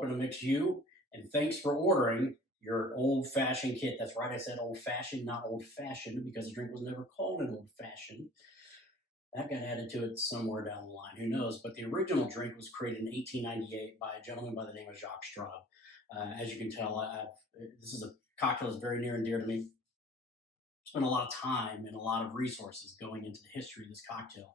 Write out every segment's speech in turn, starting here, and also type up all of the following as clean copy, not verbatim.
Open to Mix You, and thanks for ordering your old-fashioned kit. That's right, I said old-fashioned, not old-fashioned, because the drink was never called an old-fashioned. That got added to it somewhere down the line, who knows? But the original drink was created in 1898 by a gentleman by the name of Jacques Straub. As you can tell, this is a cocktail that's very near and dear to me. Spent a lot of time and a lot of resources going into the history of this cocktail.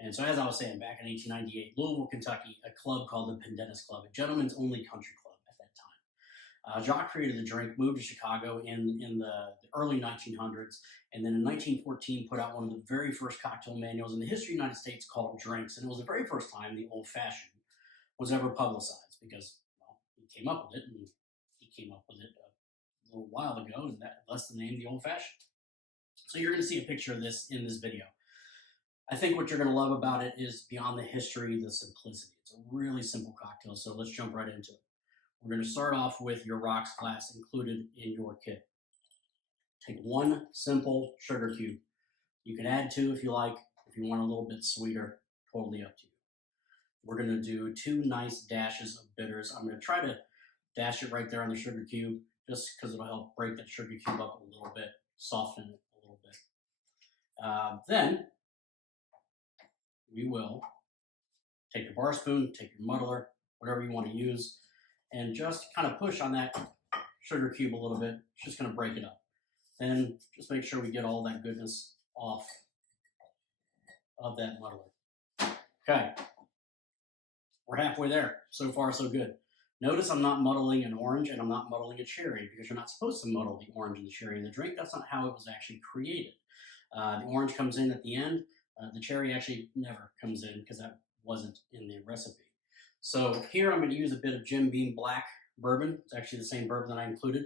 And so, as I was saying, back in 1898, Louisville, Kentucky, a club called the Pendennis Club, a gentleman's only country club at that time. Jacques created the drink, moved to Chicago in the early 1900s, and then in 1914 put out one of the very first cocktail manuals in the history of the United States called Drinks. And it was the very first time the old fashioned was ever publicized because, well, he came up with it, and he came up with it a little while ago, and thus the name the old fashioned. So you're going to see a picture of this in this video. I think what you're going to love about it is beyond the history, the simplicity. It's a really simple cocktail, so let's jump right into it. We're going to start off with your rocks glass included in your kit. Take one simple sugar cube. You can add two if you like. If you want a little bit sweeter, totally up to you. We're going to do 2 nice dashes of bitters. I'm going to try to dash it right there on the sugar cube just because it'll help break that sugar cube up a little bit, soften it a little bit. Then we will take your bar spoon, take your muddler, whatever you want to use, and just kind of push on that sugar cube a little bit. It's just going to break it up. Then just make sure we get all that goodness off of that muddler. Okay, we're halfway there. So far, so good. Notice I'm not muddling an orange and I'm not muddling a cherry because you're not supposed to muddle the orange and the cherry in the drink. That's not how it was actually created. The orange comes in at the end. The cherry actually never comes in because that wasn't in the recipe. So here I'm going to use a bit of Jim Beam Black bourbon. It's actually the same bourbon that I included.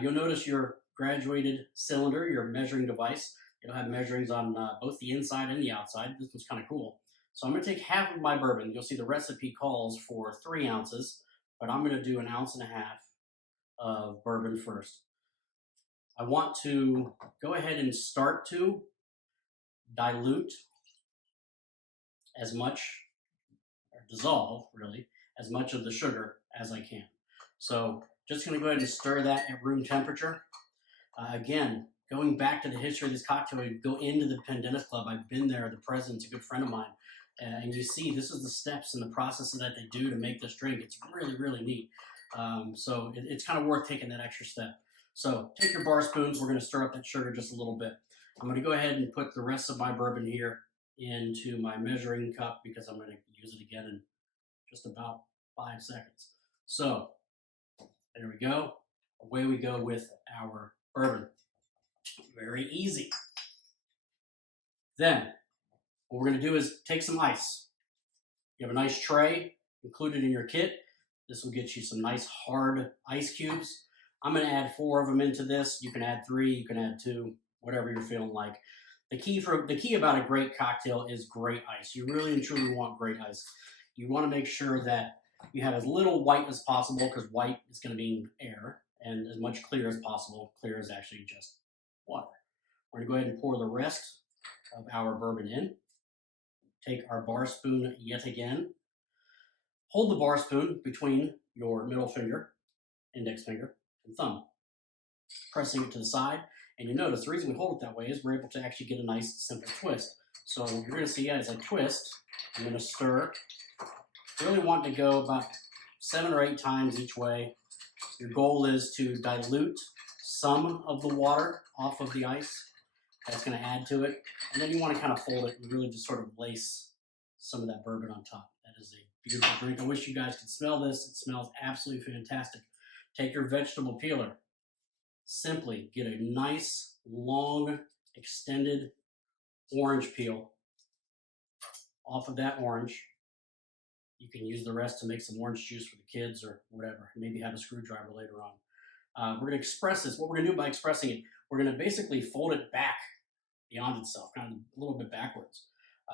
You'll notice your graduated cylinder, your measuring device. It'll have measurings on both the inside and the outside. This one's kind of cool. So I'm going to take half of my bourbon. You'll see the recipe calls for 3 ounces, but I'm going to do 1.5 ounces of bourbon first. I want to go ahead and start to dilute as much, or dissolve really, as much of the sugar as I can. So just going to go ahead and stir that at room temperature. Again, going back to the history of this cocktail, we go into the Pendennis Club. I've been there, the president's a good friend of mine. And you see, this is the steps and the processes that they do to make this drink. It's really, really neat. So it's kind of worth taking that extra step. So take your bar spoons. We're going to stir up that sugar just a little bit. I'm going to go ahead and put the rest of my bourbon here into my measuring cup because I'm going to use it again in just about 5 seconds. So there we go. Away we go with our bourbon. Very easy. Then what we're going to do is take some ice. You have a nice tray included in your kit. This will get you some nice hard ice cubes. I'm going to add 4 of them into this. You can add 3, you can add 2, whatever you're feeling like. The key about a great cocktail is great ice. You really and truly want great ice. You want to make sure that you have as little white as possible because white is going to be air, and as much clear as possible. Clear is actually just water. We're going to go ahead and pour the rest of our bourbon in. Take our bar spoon yet again. Hold the bar spoon between your middle finger, index finger, and thumb. Pressing it to the side. And you notice the reason we hold it that way is we're able to actually get a nice simple twist. So you're going to see as I twist, I'm going to stir. Really want to go about 7 or 8 times each way. Your goal is to dilute some of the water off of the ice. That's going to add to it. And then you want to kind of fold it and really just sort of lace some of that bourbon on top. That is a beautiful drink. I wish you guys could smell this. It smells absolutely fantastic. Take your vegetable peeler. Simply get a nice, long, extended orange peel off of that orange. You can use the rest to make some orange juice for the kids or whatever. Maybe have a screwdriver later on. We're going to express this. What we're going to do by expressing it, we're going to basically fold it back beyond itself, kind of a little bit backwards.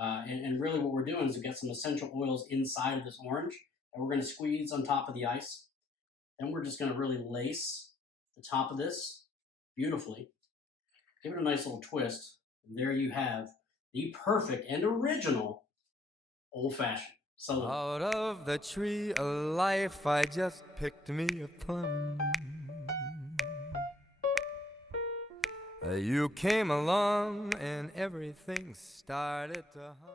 And really what we're doing is we get some essential oils inside of this orange, and we're going to squeeze on top of the ice. Then we're just going to really lace the top of this beautifully. Give it a nice little twist, and there you have the perfect and original old-fashioned. So Out of the tree of life I just picked me a plum. You came along and everything started to hum.